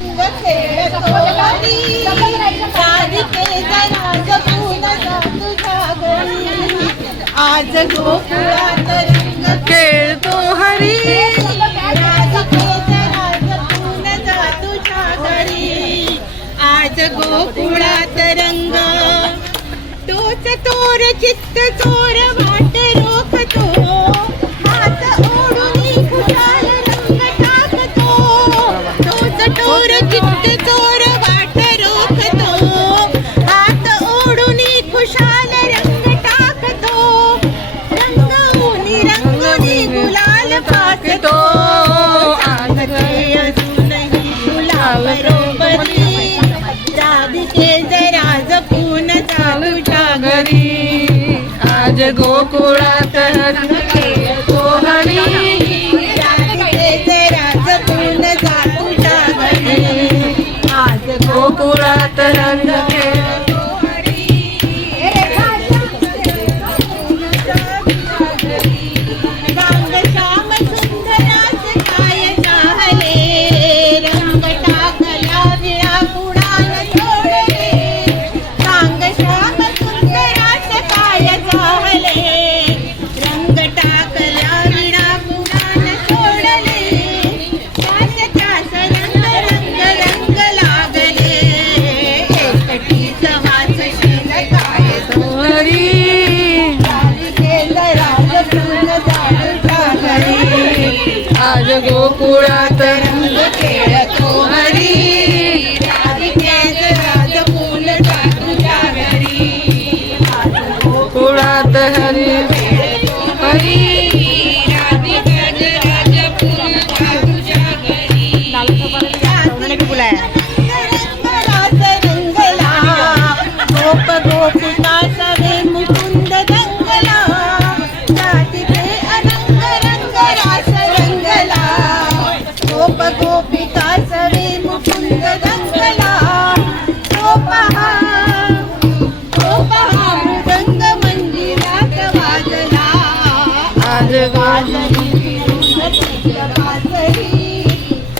रंग खेळतो हरी राधिके जरा जपून जा तुझ्या घरी आज गोकुळात रंग खेळतो हरी राधिके जरा जपून जा तुझ्या घरी आज गोकुळात रंग तोच तोर चित्त चोर वाट रोखतो हात ओढून खुशाल रंग टाकतो तोच तोर चित्त चोर वाट रोखतो हात ओढून खुशाल रंग टाकतो रंगवूनी रंगवूनी गुलाल फाकतो आज ते अजूनही गुलाबरोबरी राधिके जरा जपून जा तुझ्या घरी आज गोकुळात रंग खेळतो हरी राधिके जरा जपून जा तुझ्या घरी आज गोकुळात रंग खेळतो रंग श्याम सुंदरास काय चाहले रंग टाकला विळा कुणाल सोडले रंग श्याम सुंदरास काय चाहले रंग टाकला विळा कुणाल सोडले त्यास त्यास रंग रंग रंग लागले एकटीच वाचशील काय हरी आज गोकुळात रंग खेळतो हरी राधिके जरा जपून जा तुझ्या घरी आज गोकुळात हरी हरी राधिके जरा जपून जा तुझ्या घरी रंगलाच रंगला गोप गोपिका सवे मुकुंद रंगला राधिके अरंग रंग रास रंगला गोप गोपिका सवे मुकुंद रंगला गोपहा मृदंग मंजिरात वाजला आज वाजली वाजली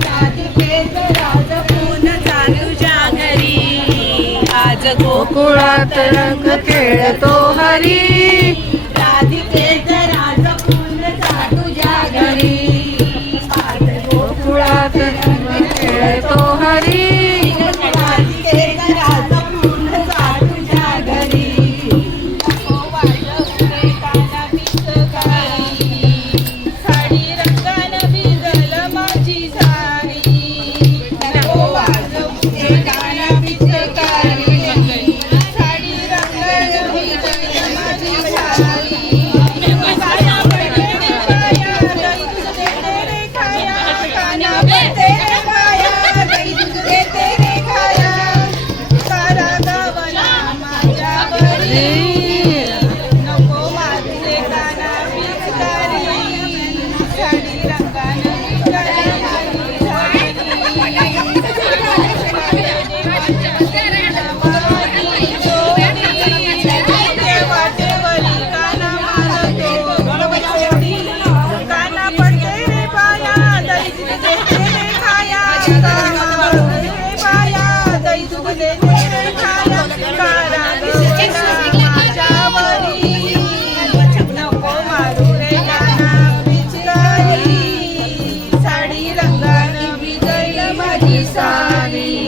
राधिके जरा जपून जा तुझ्या घरी आज गोकुळात रंग खेळतो हरी राधिके जरा जपून जा तुझ्या घरी आज गोकुळात रंग खेळतो हरी राधिके जरा जपून जा तुझ्या घरी नको वाजवू काना पिचकारी साडी रंगानं भिजल माझी साडी नको वाजवू काना पिचकारी साडी रंगानं भिजल माझी साडी काना पडते रे पाया दही दूध देते रे खाया काना पडते रे पाया दही दूध देते रे खाया सारा गावाला माझ्या घरी नको माझे काना पिचकारी साडी रंगानं भिजल माझी वाटेवरी काना मारतो काना पडते रे पाया दही दूध देते रे खाया काना पडते रे पाया दही दूध देते रे खाया काना गवला माझ्यावरी नको मारू रे काना पिचकारी साडी रंगानं भिजल माझी साडी